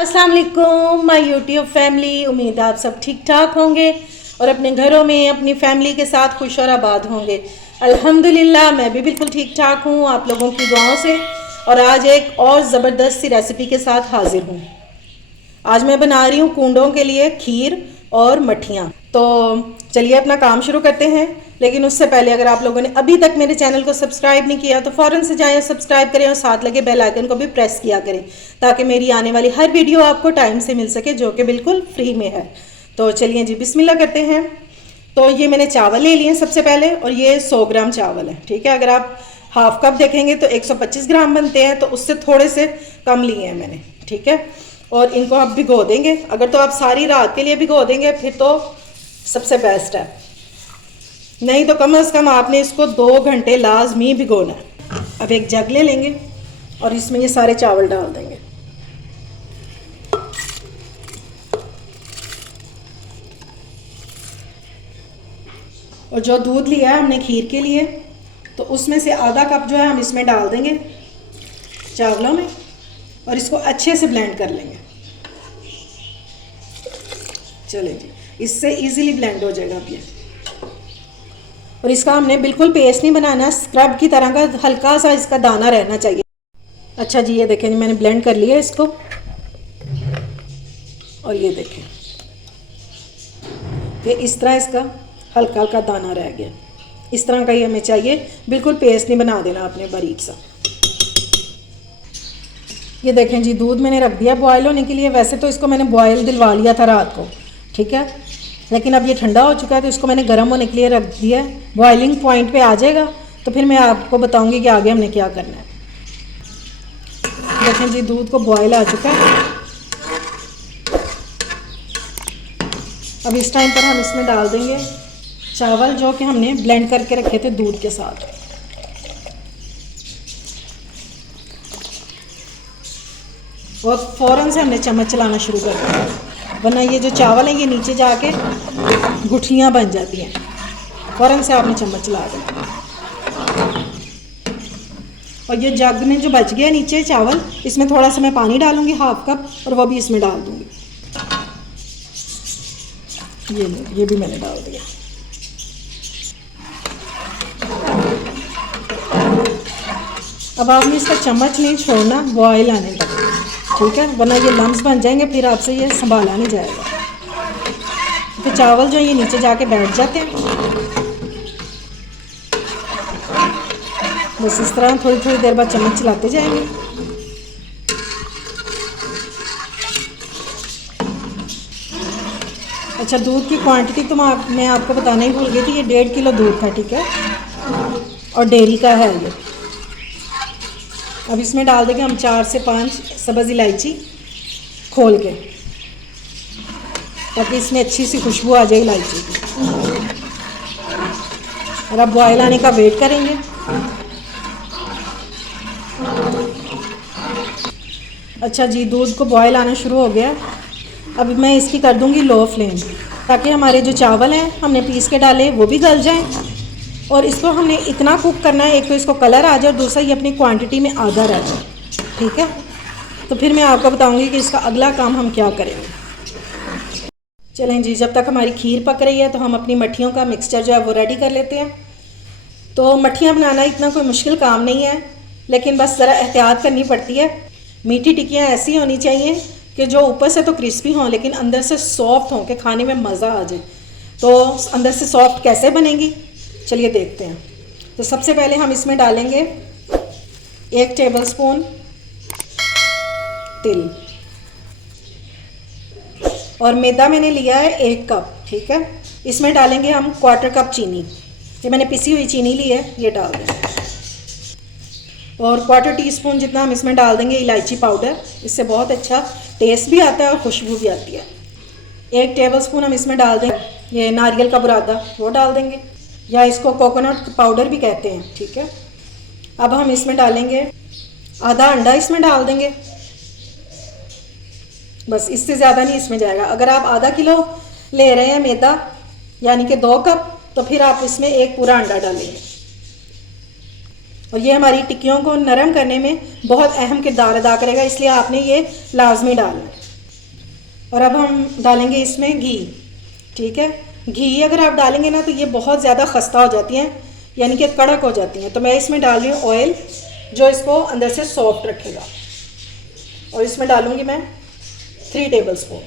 अस्सलाम वालेकुम my YouTube family. उम्मीद है आप सब ठीक ठाक होंगे और अपने घरों में अपनी फैमिली के साथ खुश और आबाद होंगे। अल्हम्दुलिल्लाह मैं भी बिल्कुल ठीक ठाक हूँ आप लोगों की दुआओं से। और आज एक और ज़बरदस्त सी रेसिपी के साथ हाजिर हूँ। आज मैं बना रही हूँ कूंडों के लिए खीर और मठियाँ। तो चलिए अपना काम शुरू करते हैं। लेकिन उससे पहले अगर आप लोगों ने अभी तक मेरे चैनल को सब्सक्राइब नहीं किया तो फ़ौरन से जाएं, सब्सक्राइब करें और साथ लगे बेल आइकन को भी प्रेस किया करें ताकि मेरी आने वाली हर वीडियो आपको टाइम से मिल सके, जो कि बिल्कुल फ्री में है। तो चलिए जी बिस्मिल्लाह करते हैं। तो ये मैंने चावल ले लिए सबसे पहले, और ये 100 ग्राम चावल है। ठीक है, अगर आप हाफ कप देखेंगे तो 125 ग्राम बनते हैं, तो उससे थोड़े से कम लिए हैं मैंने। ठीक है, और इनको आप भिगो देंगे। अगर तो आप सारी रात के लिए भिगो देंगे फिर तो सबसे बेस्ट है, नहीं तो कम से कम आपने इसको 2 घंटे लाजमी भिगोना है। अब एक जग ले लेंगे और इसमें ये सारे चावल डाल देंगे। और जो दूध लिया है हमने खीर के लिए, तो उसमें से आधा कप जो है हम इसमें डाल देंगे चावलों में, और इसको अच्छे से ब्लेंड कर लेंगे। चले जी, इससे इजीली ब्लेंड हो जाएगा अब ये। और इसका हमने बिल्कुल पेस्ट नहीं बनाना, स्क्रब की तरह का हल्का सा इसका दाना रहना चाहिए। अच्छा जी, ये देखें जी मैंने ब्लेंड कर लिया इसको, और ये देखें ये इस तरह इसका हल्का हल्का दाना रह गया। इस तरह का ही हमें चाहिए, बिल्कुल पेस्ट नहीं बना देना आपने बारीक सा। ये देखें जी दूध मैंने रख दिया बॉयल होने के लिए। वैसे तो इसको मैंने बॉयल दिलवा लिया था रात को, ठीक है, लेकिन अब ये ठंडा हो चुका है तो इसको मैंने गर्म होने के लिए रख दिया है। बॉइलिंग पॉइंट पे आ जाएगा तो फिर मैं आपको बताऊंगी कि आगे हमने क्या करना है। देखें जी दूध को बॉयल आ चुका है। अब इस टाइम पर हम इसमें डाल देंगे चावल जो कि हमने ब्लेंड करके रखे थे दूध के साथ। और फ़ौरन से हमने चम्मच चलाना शुरू कर दिया, वरना ये जो चावल है ये नीचे जाके गुठलियाँ बन जाती हैं। फ़ौरन से आपने चम्मच चला देना। और ये जग में जो बच गया नीचे चावल, इसमें थोड़ा सा मैं पानी डालूंगी, हाफ कप, और वो भी इसमें डाल दूंगी। ये भी मैंने डाल दिया। अब आपने इसका चम्मच नहीं छोड़ना बॉयल आने तक, ठीक है, वरना ये लम्स बन जाएंगे, फिर आपसे ये संभाला नहीं जाएगा। तो चावल जो ये नीचे जाके बैठ जाते हैं, बस इस तरह थोड़ी थोड़ी देर बाद चम्मच चलाते जाएंगे। अच्छा, दूध की क्वांटिटी तो मैं आपको बताना ही भूल गई थी। ये 1.5 किलो दूध था, ठीक है, और डेयरी का है ये। अब इसमें डाल देंगे हम 4 से 5 सब्ज़ इलायची खोल के, ताकि इसमें अच्छी सी खुशबू आ जाए इलायची की। और अब बॉयल आने का वेट करेंगे। अच्छा जी, दूध को बॉयल आना शुरू हो गया। अब मैं इसकी कर दूंगी लो फ्लेम, ताकि हमारे जो चावल हैं हमने पीस के डाले वो भी गल जाएं। और इसको हमने इतना कुक करना है, एक तो इसको कलर आ जाए और दूसरा ये अपनी क्वांटिटी में आधा रह जाए, ठीक है। तो फिर मैं आपको बताऊंगी कि इसका अगला काम हम क्या करेंगे। चलें जी, जब तक हमारी खीर पक रही है तो हम अपनी मट्ठियों का मिक्सचर जो है वो रेडी कर लेते हैं। तो मट्ठियाँ बनाना इतना कोई मुश्किल काम नहीं है, लेकिन बस ज़रा एहतियात करनी पड़ती है। मीठी टिक्कियाँ ऐसी होनी चाहिए कि जो ऊपर से तो क्रिस्पी हों लेकिन अंदर से सॉफ्ट हों, कि खाने में मज़ा आ जाए। तो अंदर से सॉफ्ट कैसे बनेंगी, चलिए देखते हैं। तो सबसे पहले हम इसमें डालेंगे 1 टेबलस्पून तिल, और मैदा मैंने लिया है 1 कप, ठीक है। इसमें डालेंगे हम 1/4 कप चीनी, ये मैंने पिसी हुई चीनी ली है, ये डाल देंगे। और 1/4 टीस्पून जितना हम इसमें डाल देंगे इलायची पाउडर, इससे बहुत अच्छा टेस्ट भी आता है और खुशबू भी आती है। 1 टेबलस्पून हम इसमें डाल देंगे ये नारियल का बुरादा, वो डाल देंगे, या इसको कोकोनट पाउडर भी कहते हैं, ठीक है। अब हम इसमें डालेंगे आधा अंडा, इसमें डाल देंगे, बस इससे ज़्यादा नहीं इसमें जाएगा। अगर आप आधा किलो ले रहे हैं मैदा, यानी कि 2 कप, तो फिर आप इसमें 1 पूरा अंडा डालेंगे। और ये हमारी टिक्कियों को नरम करने में बहुत अहम किरदार अदा करेगा, इसलिए आपने ये लाजमी डालना है। और अब हम डालेंगे इसमें घी। ठीक है, घी अगर आप डालेंगे ना तो ये बहुत ज़्यादा खस्ता हो जाती हैं, यानी कि कड़क हो जाती हैं। तो मैं इसमें डाल रही हूँ ऑयल, जो इसको अंदर से सॉफ्ट रखेगा। और इसमें डालूँगी मैं 3 टेबल स्पून।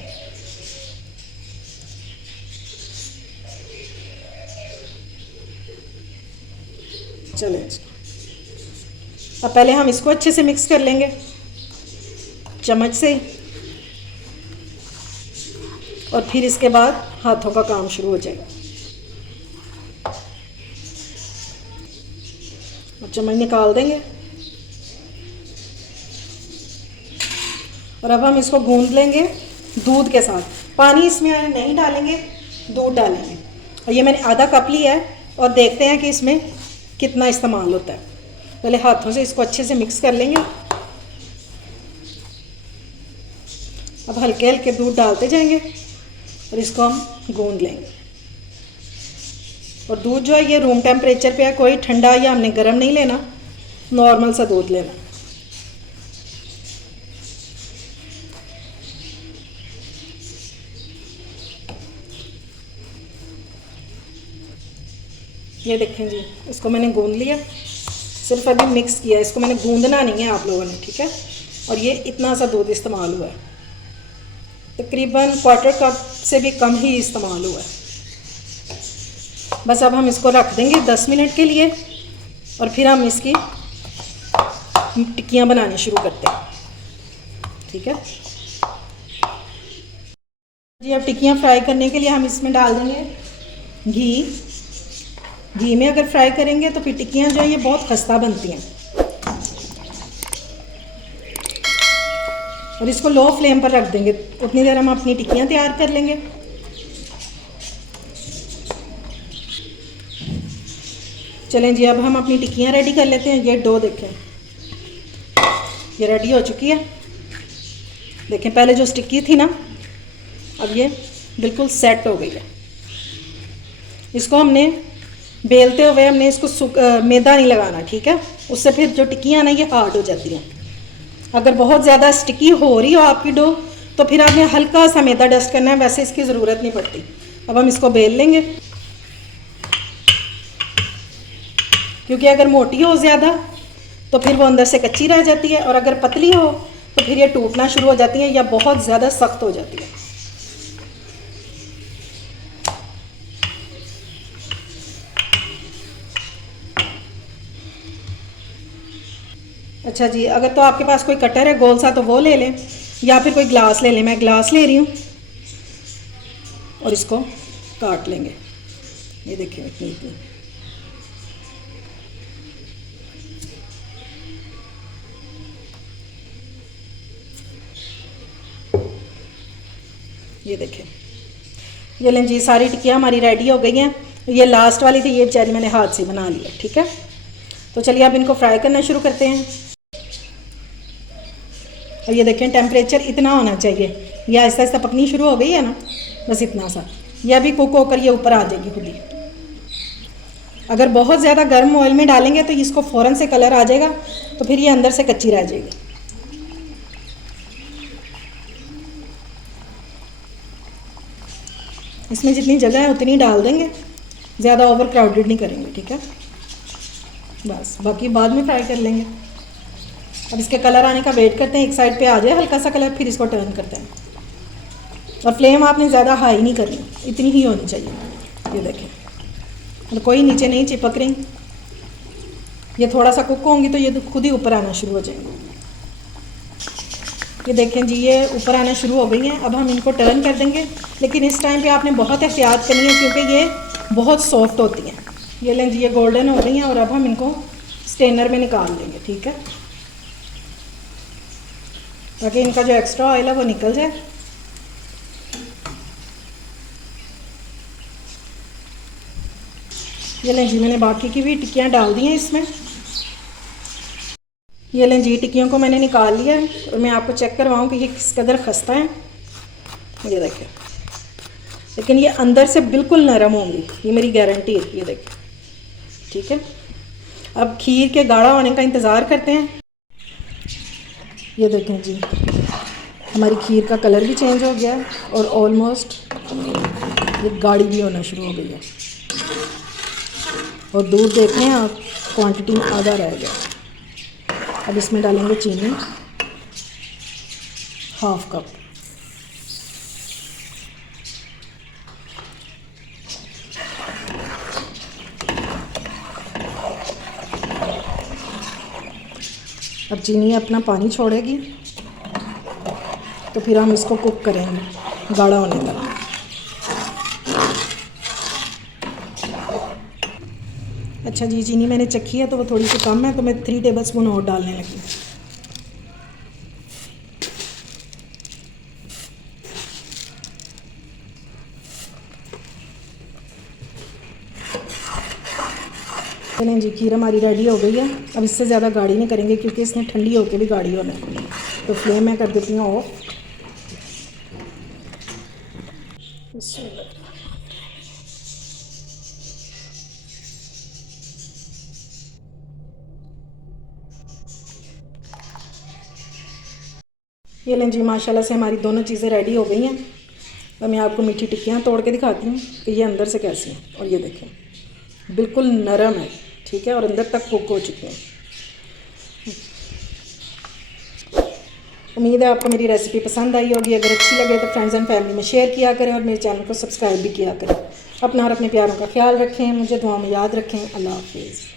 चलें, अब पहले हम इसको अच्छे से मिक्स कर लेंगे चम्मच से, और फिर इसके बाद हाथों का काम शुरू हो जाएगा। और चम्मच निकाल देंगे और अब हम इसको गूंद लेंगे दूध के साथ। पानी इसमें नहीं डालेंगे, दूध डालेंगे। और ये मैंने आधा कप लिया है और देखते हैं कि इसमें कितना इस्तेमाल होता है। पहले हाथों से इसको अच्छे से मिक्स कर लेंगे। अब हल्के हल्के दूध डालते जाएंगे और इसको हम गूंद लेंगे। और दूध जो है ये रूम टेम्परेचर पे है, कोई ठंडा या हमने गर्म नहीं लेना, नॉर्मल सा दूध लेना। ये देखें जी, इसको मैंने गूंद लिया, सिर्फ अभी मिक्स किया, इसको मैंने गूंदना नहीं है आप लोगों ने। ठीक है, और ये इतना सा दूध इस्तेमाल हुआ है, तकरीबन 1/4 कप से भी कम ही इस्तेमाल हुआ है। बस अब हम इसको रख देंगे 10 मिनट के लिए और फिर हम इसकी टिक्कियाँ बनानी शुरू करते हैं। ठीक है जी, अब टिक्कियाँ फ्राई करने के लिए हम इसमें डाल देंगे घी। घी में अगर फ्राई करेंगे तो फिर टिक्कियाँ जो है ये बहुत खस्ता बनती हैं। और इसको लो फ्लेम पर रख देंगे, उतनी देर हम अपनी टिक्कियाँ तैयार कर लेंगे। चलें जी, अब हम अपनी टिक्कियाँ रेडी कर लेते हैं। ये डो देखें, ये रेडी हो चुकी है। देखें, पहले जो स्टिकी थी ना, अब ये बिल्कुल सेट हो गई है। इसको हमने बेलते हुए हमने इसको मैदा नहीं लगाना। ठीक है, उससे फिर जो टिक्कियाँ ना ये हार्ड हो जाती हैं। अगर बहुत ज़्यादा स्टिकी हो रही हो आपकी डो तो फिर आपने हल्का सा मैदा डस्ट करना है, वैसे इसकी ज़रूरत नहीं पड़ती। अब हम इसको बेल लेंगे, क्योंकि अगर मोटी हो ज़्यादा तो फिर वो अंदर से कच्ची रह जाती है, और अगर पतली हो तो फिर ये टूटना शुरू हो जाती है या बहुत ज़्यादा सख्त हो जाती है। अच्छा जी, अगर तो आपके पास कोई कटर है गोल सा तो वो ले लें, या फिर कोई ग्लास ले लें। मैं ग्लास ले रही हूँ और इसको काट लेंगे। ये देखिए, इतनी इतनी। ये देखें, ये लें जी, सारी टिक्कियाँ हमारी रेडी हो गई हैं। ये लास्ट वाली थी, ये बेचारी मैंने हाथ से बना लिया। ठीक है, तो चलिए अब इनको फ्राई करना शुरू करते हैं। और ये देखें, टेम्परेचर इतना होना चाहिए, ये आहिस्ता आहिस्ता पकनी शुरू हो गई है ना, बस इतना सा। यह भी कुक होकर ये ऊपर आ जाएगी खुद ही। अगर बहुत ज़्यादा गर्म ऑयल में डालेंगे तो इसको फ़ौरन से कलर आ जाएगा, तो फिर ये अंदर से कच्ची रह जाएगी। इसमें जितनी जगह है उतनी डाल देंगे, ज़्यादा ओवर क्राउडेड नहीं करेंगे। ठीक है, बस बाकी बाद में फ्राई कर लेंगे। अब इसके कलर आने का वेट करते हैं, एक साइड पे आ जाए हल्का सा कलर, फिर इसको टर्न करते हैं। और फ्लेम आपने ज़्यादा हाई नहीं करनी, इतनी ही होनी चाहिए। ये देखें, और कोई नीचे नहीं चिपक रही। ये थोड़ा सा कुक होंगी तो ये खुद ही ऊपर आना शुरू हो जाएंगे। ये देखें जी, ये ऊपर आना शुरू हो गई हैं। अब हम इनको टर्न कर देंगे, लेकिन इस टाइम पे आपने बहुत एहतियात करनी है क्योंकि ये बहुत सॉफ्ट होती हैं। ये लें जी, ये गोल्डन हो गई हैं और अब हम इनको स्ट्रेनर में निकाल देंगे। ठीक है, ताकि इनका जो एक्स्ट्रा ऑयल है वो निकल जाए। ये लें जी, मैंने बाकी की भी टिक्कियाँ डाल दी हैं इसमें। ये लें जी, टिक्कियों को मैंने निकाल लिया है और मैं आपको चेक करवाऊँ कि ये किस कदर खस्ता है। ये देखिए, लेकिन ये अंदर से बिल्कुल नरम होंगी, ये मेरी गारंटी है। ये देखिए, ठीक है। अब खीर के गाढ़ा होने का इंतज़ार करते हैं। ये देखें जी, हमारी खीर का कलर भी चेंज हो गया है और ऑलमोस्ट ये गाढ़ी भी होना शुरू हो गई है। और दूध देख रहे हैं आप, क्वांटिटी में आधा रह गया। अब इसमें डालेंगे चीनी, हाफ कप। अब चीनी अपना पानी छोड़ेगी तो फिर हम इसको कुक करेंगे गाढ़ा होने तक। अच्छा जी, चीनी मैंने चखी है तो वो थोड़ी सी कम है, तो मैं 3 टेबलस्पून और डालने लगी। चलें जी, खीर हमारी रेडी हो गई है। अब इससे ज़्यादा गाढ़ी नहीं करेंगे क्योंकि इसने ठंडी होकर भी गाढ़ी होना है। तो फ्लेम मैं कर देती हूँ ऑफ। ये लें जी, माशाल्लाह से हमारी दोनों चीज़ें रेडी हो गई हैं। अब मैं आपको मीठी टिक्कियाँ तोड़ के दिखाती हूँ कि ये अंदर से कैसी हैं। और ये देखें, बिल्कुल नरम है, ठीक है, और अंदर तक कुक हो चुकी हैं। उम्मीद है आपको मेरी रेसिपी पसंद आई होगी। अगर अच्छी लगे तो फ्रेंड्स एंड फैमिली में शेयर किया करें और मेरे चैनल को सब्सक्राइब भी किया करें। अपना और अपने प्यारों का ख्याल रखें, मुझे दुआ में याद रखें। अल्लाह हाफिज़।